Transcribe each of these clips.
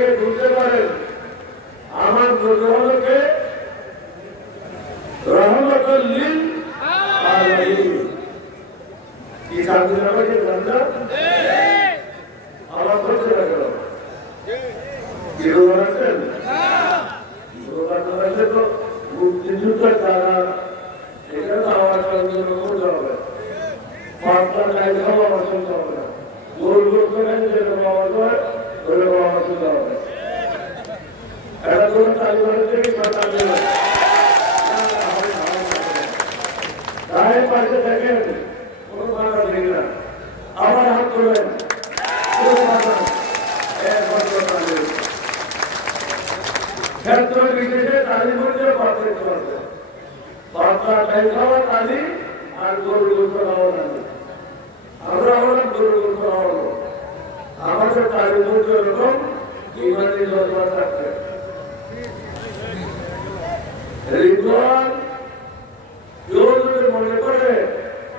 থেকে ঘুরতে পারেন আমার রহমতকে রহমতুল লিল আলামিন কি শান্তি রাখে জানতা আমার করতে লাগলো কি বলেছেন না তো মুক্তিযুদ্ধের দ্বারা এটা তো আমার জন্য করতে হবে পাঁচটা কাজ খাওয়া আমার শুনতে হবে না গরু করতে গেলে যেরকম আমার হয় ওইরকম আমার শুনতে হবে এটা কোনো তালিবানের থেকে গায়ের পাশে দেখেন কোনো বাধা দেখি না আবার হাত তোলেন ক্ষেত্র বিশেষে তালি করতে পারতে পারবে বাচ্চা খাই খাওয়া তালি আর গরু গোস্ত খাওয়া তালি আমরা আমরা গরু গোস্ত খাওয়াবো আমাদের তালি করতে এরকম ইমানি দরবার থাকবে রিজওয়ান কেউ যদি মনে করে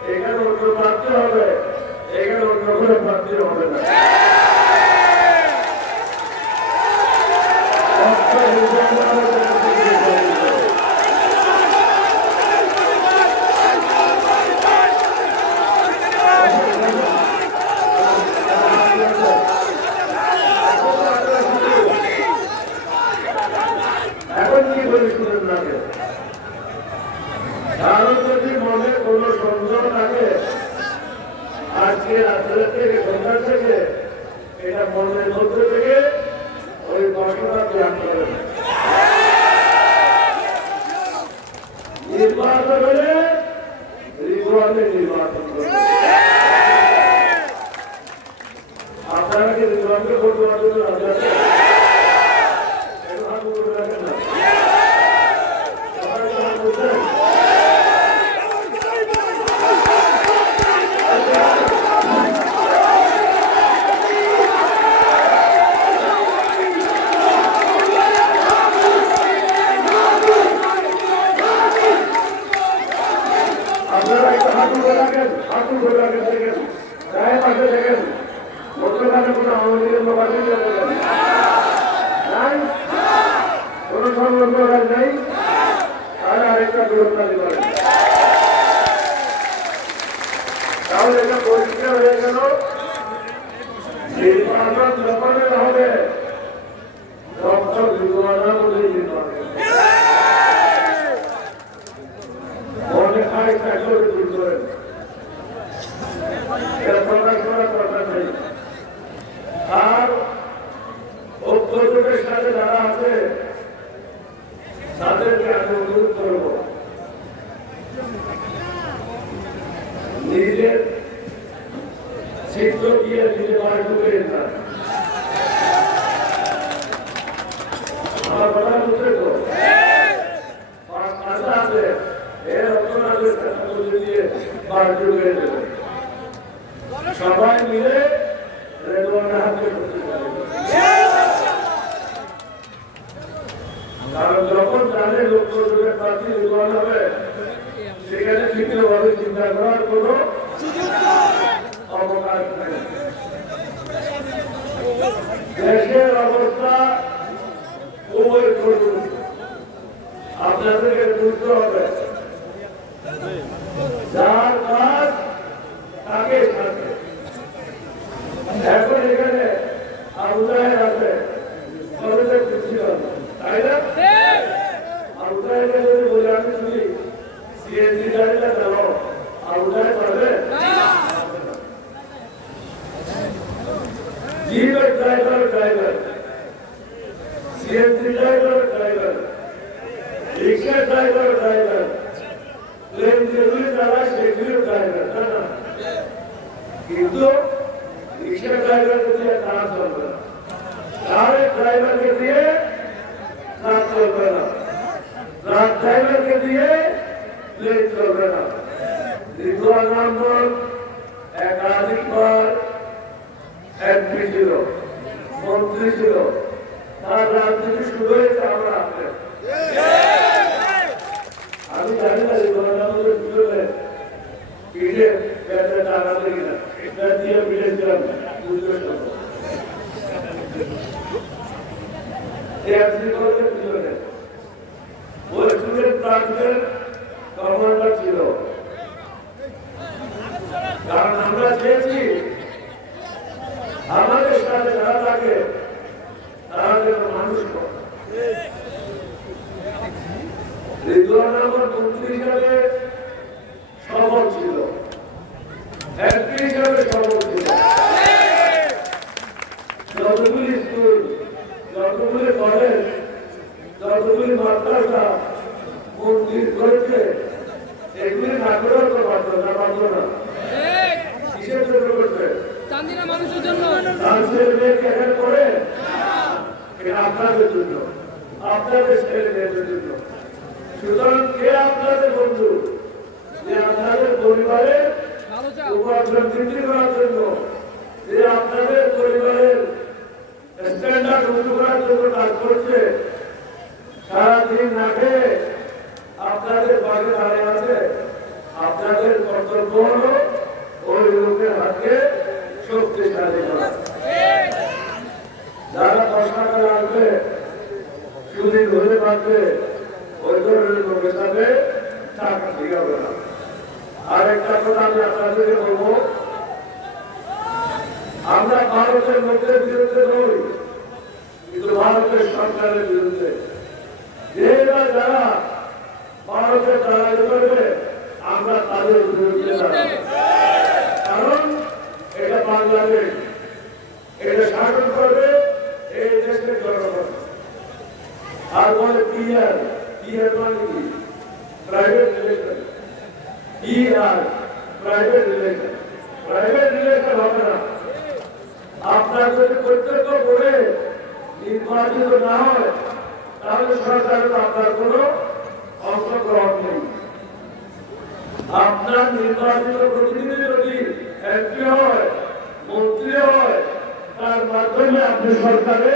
এখানে অন্য প্রার্থী হবে এখানে অন্য করে প্রার্থী হবে না এখন কি বলি শুনেন না কারো যদি মনে কোনো সন্দেহ থাকে আজকে রাত্রে থেকে সন্ধ্যা থেকে এটা মনের মধ্যে থেকে ওই ঘটনা ত্যাগ করেন নির্বাচন হলে রিজওয়ানে নির্বাচন করেন আপনারা কি রিজওয়ানকে ভোট দেওয়ার জন্য রাজি আছেন? আপনারা একটা হাঁটু করে রাখেন দেখেন গায়ে পাশে দেখেন মধ্যখানে কোনো আওয়ামী লীগের লোক আছে নাই কোনো সংগঠন নাই তাহলে আরেকটা বিরোধী করেন তাহলে এটা পরিষ্কার হয়ে গেল নির্বাচন যখনই হবে তখন বিদ্যমানা বলেই নির্বাচন মনে হয় কাজে দূর করেন এটা প্রকাশ করার দরকার নেই আর ঐক্যজোটের সাথে যারা আছে তাদেরকে আমি অনুরোধ করব নিজের ছিদ্র দিয়ে নিজে বাড়ি ঢুকে না আমার কথা বুঝতে তো আশা আছে এর রচনা দিয়ে বাড়ি ঢুকে দেবে সবাই মিলে রেজওয়ানের হাতে করতে পারে কারণ যখন জানে লক্ষ্য যুগের প্রার্থী রেজওয়ান হবে সেখানে তৃতীয়ভাবে চিন্তা করার কোন অবকাশ নেই দেশের অবস্থা খুবই করুন আপনাদেরকে বুঝতে হবে যার কাজ তাকে থাকে এখন এখানে আবুজাহের আছে কলেজের প্রিন্সিপাল তাই না আবুজাহেরকে যদি বলে আমি শুনি সিএনজি গাড়িটা চালো আবুজাহের পারবে জিপের ড্রাইভার সিএনজি ড্রাইভার রিক্সার ড্রাইভার প্লেন যেগুলি চালায় সেগুলিও ড্রাইভার তাই না কিন্তু রিক্সা ড্রাইভারকে দিয়ে কাজ চলবে না গাড়ির ড্রাইভারকে দিয়ে কাজ চলবে না ট্রাক ড্রাইভারকে দিয়ে প্লেন চলবে না রিজওয়ান নামন একাধিকবার এমপি ছিল মন্ত্রী ছিল তার রাজনীতি শুরু হয়েছে আমরা হাতে আমি জানি না রিজওয়ান নামনের বিরুদ্ধে পিঠে পেটে টাকা দেখি না এটা দিয়ে পিঠেছিলাম এআরসি কলেজের পিছনে ওই স্টুডেন্ট প্রার্থীদের কমান্ডার ছিল। কারণ আমরা চেয়েছি আমাদের সাথে যারা থাকে তারা যেন মানুষ রিজওয়ান আহমদ মন্ত্রী হিসাবে সফল ছিল, এমপি হিসাবে সফল ছিল। যতগুলি স্কুল, যতগুলি কলেজ, যতগুলি মাদ্রাসা মন্দির করেছে এগুলি না করেও তো পারত না, পারত না। কিসের জন্য করছে? মানুষের জন্য। করে এটা আপনাদের জন্য, আপনাদের ছেলে মেয়েদের জন্য। সুতরাং কে আপনাদের বন্ধু যে আপনাদের পরিবারের উপার্জন বৃদ্ধি করার জন্য, যে আপনাদের পরিবারের স্ট্যান্ডার্ড উন্নত করার জন্য কাজ করছে, সারাদিন না খেয়ে আপনাদের বাড়ি দাঁড়িয়ে আছে, আপনাদের কর্তব্য হলো ওই লোকের হাতকে শক্তিশালী করা। যারা 10 টাকা লাগবে সুদি ধরে পারবে ওই ধরনের লোকের সাথে টাকা ঠিক হবে না। আর একটা কথা আমি আপনাদেরকে বলবো, আমরা ভারতের লোকের বিরুদ্ধে নই, কিন্তু ভারতের সরকারের বিরুদ্ধে। যারা ভারতের দালালি করবে আমরা তাদের বিরুদ্ধে দাঁড়াবো। কারণ এটা বাংলাদেশ, এটা শাসন করবে এই দেশের জনগণ। আর বলে পিআর, পিআর মানে কি? Private relation. PR private relation, private relation হবে না। আপনার যদি কর্তব্য করে নির্বাচিত না হয় তাহলে সরকারের আপনার কোন অংশগ্রহণ নেই। আপনার নির্বাচিত প্রতিনিধি যদি এমপি হয়, মন্ত্রী হয়, তার মাধ্যমে আপনি সরকারে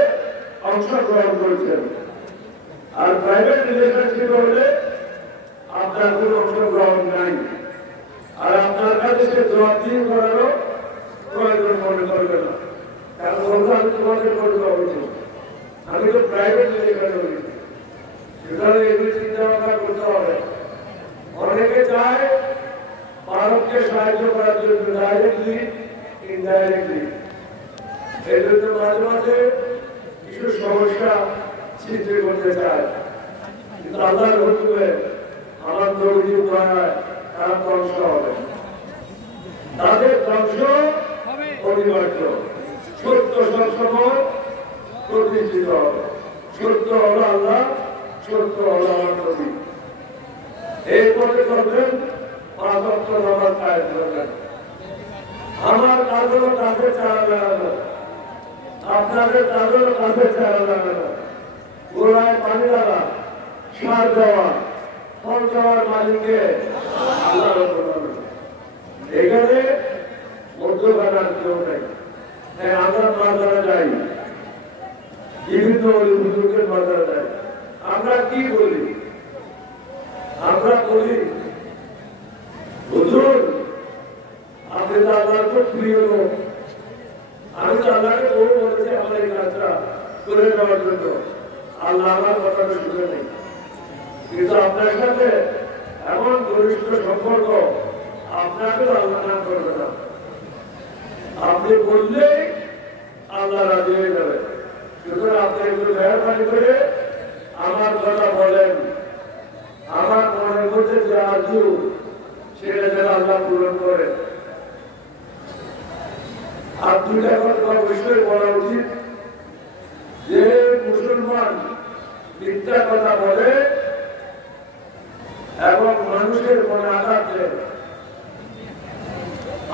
অংশগ্রহণ করেছেন। আর প্রাইভেট রিলেশনশিপ হলে আপনার কোন অংশগ্রহণ নাই। আর আপনার কাছে সে জবাবদিহি করারও প্রয়োজন মনে করবে না। কারণ বলবো আমি তোমাদের করতে হয়েছি, আমি তো প্রাইভেট রিলেশন করি। সুতরাং এগুলি চিন্তা ভাবনা করতে হবে। অনেকে চায় ভারতকে সাহায্য করার জন্য, ডাইরেক্টলি ইনডাইরেক্টলি। এই জন্য মাঝে মাঝে কিছু সমস্যা সৃষ্টি করতে চায়, কিন্তু আল্লাহর হুকুমে আমার দৌড়ি দয়ায় তারা ধ্বংস হবে। তাদের ধ্বংস অনিবার্য। সত্য সবসময় প্রতিষ্ঠিত হবে। সত্য হলো আল্লাহ, সত্য হলো আমার নবী। এই পথে চলবেন, 5 ওয়াক্ত নামাজ কায়েম করবেন। আমার কাজ হলো কাজের চারা লাগানো, আপনাদের কাজ হলো কাজের চারা লাগানো। গোড়ায় পানি লাগা, সার দেওয়া, ফল দেওয়ার মালিককে আল্লাহ। এখানে মধ্যখানার কেউ নেই। আমরা বাজারে যাই, বিভিন্ন বুজুর্গের বাজারে যাই, আমরা কি বলি? আমরা বলি হুজুর আপনি তো আল্লাহর খুব প্রিয় লোক, আমি তো আল্লাহকে বহু বলেছি আমার এই কাজটা করে দেওয়ার জন্য, আল্লাহ আমার কথাটা শুনে নেই। কিন্তু আপনার সাথে এমন ঘনিষ্ঠ সম্পর্ক, আপনাকে আল্লাহ না করবে না। আপনি বললেই আল্লাহ রাজি হয়ে যাবে। সুতরাং আপনি একটু মেহরবানি করে আমার কথা বলেন। আমার মনের মধ্যে যে আরজু সেটা যেন আল্লাহ পূরণ করে। আর 2টা কথা অবশ্যই বলা উচিত, যে মুসলমান মিথ্যা কথা বলে এবং মানুষের মনে আঘাত দেয়,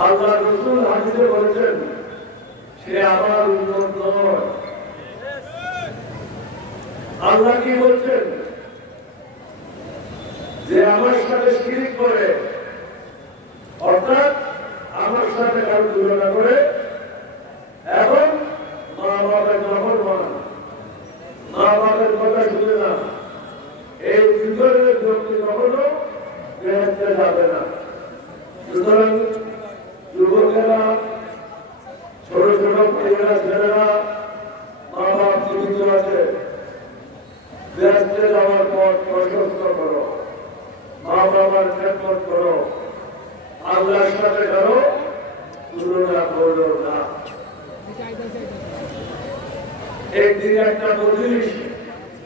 আল্লাহ রাসূল হাদিসে বলেছেন সে আমার উম্মত নয়। আল্লাহ কি বলছেন? যে আমার সাথে শিরক করে, অর্থাৎ আমার সাথে কারো তুলনা করে, এবং মা বাবার নাফরমান, মা বাবার কথা শুনে না, এই দুজনের ব্যক্তি কখনো বেহেশতে যাবে না। সুতরাং যুবকেরা, ছোট ছোট ভাইয়েরা, ছেলেরা, মা বাপ জীবিত আছে, ব্যস্তে যাওয়ার পর প্রশস্ত করো, মা বাবার খেদমত করো, আল্লাহর সাথে করো, তুলনা করো না। একদিন একটা মজলিস,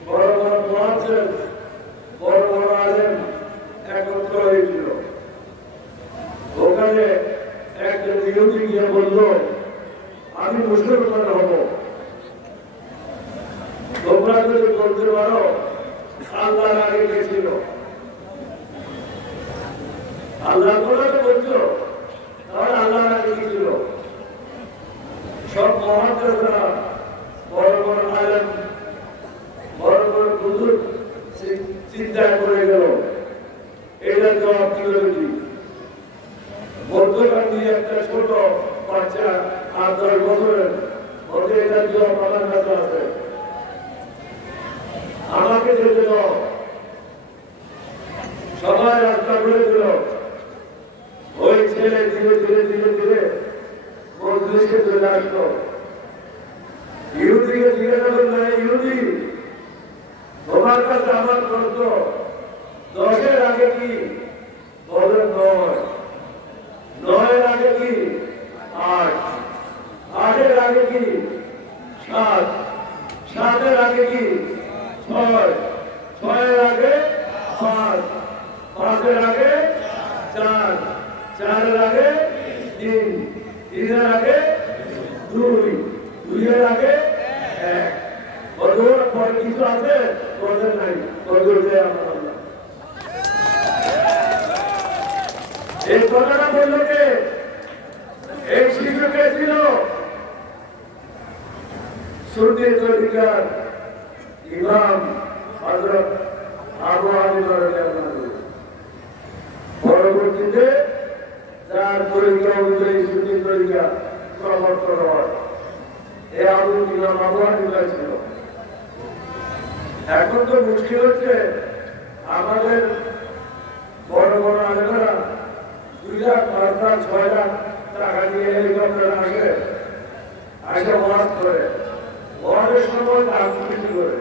বড় বড় মুহাদ্দিস, বড় বড় আলেম একত্র হয়েছিল। ওখানে একজন ইহুদি গিয়ে বলল, আমি মুসলমান হব, তোমরা যদি বলতে পারো আল্লাহর আগে গেছিল। আল্লাহ তোমরা তো বলছো, তাহলে আল্লাহর আগে গেছিল। সব মুহাদ্দিসরা, বড় বড় আলেম, বড় বড় বুজুর্গ চিন্তায় পড়ে গেল, এটা জবাব কিভাবে দিই। মধ্যখান দিয়ে একটা ছোট বাচ্চা 8-10 বছরের মধ্যে এটা জবাব আমার কাছে আছে, আমাকে যেতে দাও। সবাই রাস্তা করে দিল। ওই ছেলে ধীরে ধীরে ধীরে ধীরে মজলিসে চলে আসলো। ইহুদিকে জিজ্ঞাসা করলো, ইহুদি, তোমার কাছে আমার প্রশ্ন, 10-এর আগে কি? বলে 9, 9-এর আগে কি? 8, 8-এর আগে কি? 7, 7-এর আগে কি? 6, 6-এর আগে 5, 5-এর আগে 4, 4-এর আগে 3, 3-এর আগে 2, 2-এর আগে 1। বদর পরে কিছু আছে, বদর নাই, বদর যে আমরা। এই কথাটা বললো কে? এই শিশুকে ছিল সুন্নি তরিকার ইমাম হযরত আবু হানিফা রাদিয়াল্লাহু আনহু। পরবর্তীতে যার তরিকা অনুযায়ী সুন্নি তরিকা প্রবর্তন হয়, এই ইমাম আবু হানিফা ছিল। এখন তো মুশকিল হচ্ছে, আমাদের বড় বড় আলেমেরা 2 লাখ, 5 লাখ, 6 লাখ টাকা দিয়ে হেলিকপ্টার আসে, আসে ওয়াজ করে। ওয়াজের সময় দাম বেশি করে,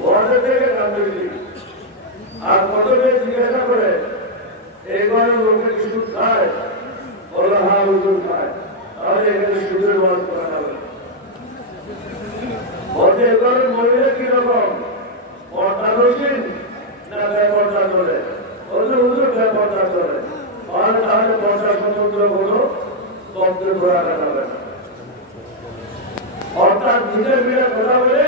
ওয়াজের থেকে দাম বেশি। আর কতকে জিজ্ঞাসা করে, এইবার লোকে কি সুদ খায়? বলে হ্যাঁ, হুজুর খায়। তাহলে এখানে সুদের ওয়াজ করা যাবে। বলতে এবার মহিলা কিরকম, পর্দানসীন না বেপর্দা চলে? বলতে হুজুর বেপর্দা চলে। তাহলে পর্দা স্বতন্ত্র কোনো তন্ত্রে ঘোরা যাবে না। অর্থাৎ নিজের মিলে কথা বলে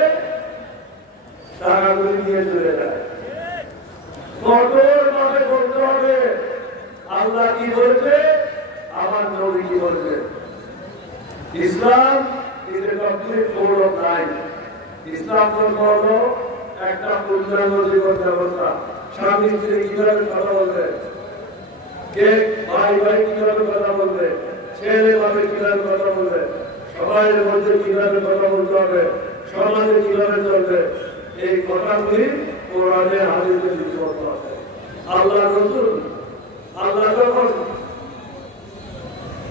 টাকাগুলি নিয়ে চলে যায়। কঠোর ভাবে বলতে হবে, আল্লাহ কি বলছে, আমার নবী কি বলছে। ইসলাম is a complete code of life. ইসলাম হলো একটা পূর্ণাঙ্গ জীবন ব্যবস্থা। স্বামী স্ত্রী কিভাবে কথা বলবে, কে ভাই ভাই কিভাবে কথা বলবে, ছেলে ভাবে কিভাবে কথা বলবে, সবাইয়ের মধ্যে কিভাবে কথা বলতে হবে, সমাজে কিভাবে চলবে, এই কথাগুলি কোরআনে হাদিসে লিপিবদ্ধ আছে। আল্লাহ রাসূল, আল্লাহ যখন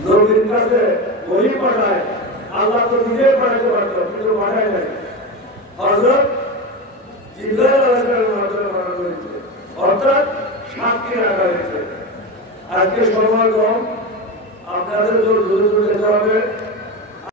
নবীর কাছে ওহী পাঠায়, আল্লাহ তো নিজেই পাঠাতে পারতো, কিন্তু পাঠায় নাই। হযরত জিবরাইল আলাইহিস সালামের মাধ্যমে পাঠানো হয়েছে, অর্থাৎ সাক্ষী রাখা হয়েছে। আজকে সময় কম, আপনাদের জোর ধরে যেতে হবে।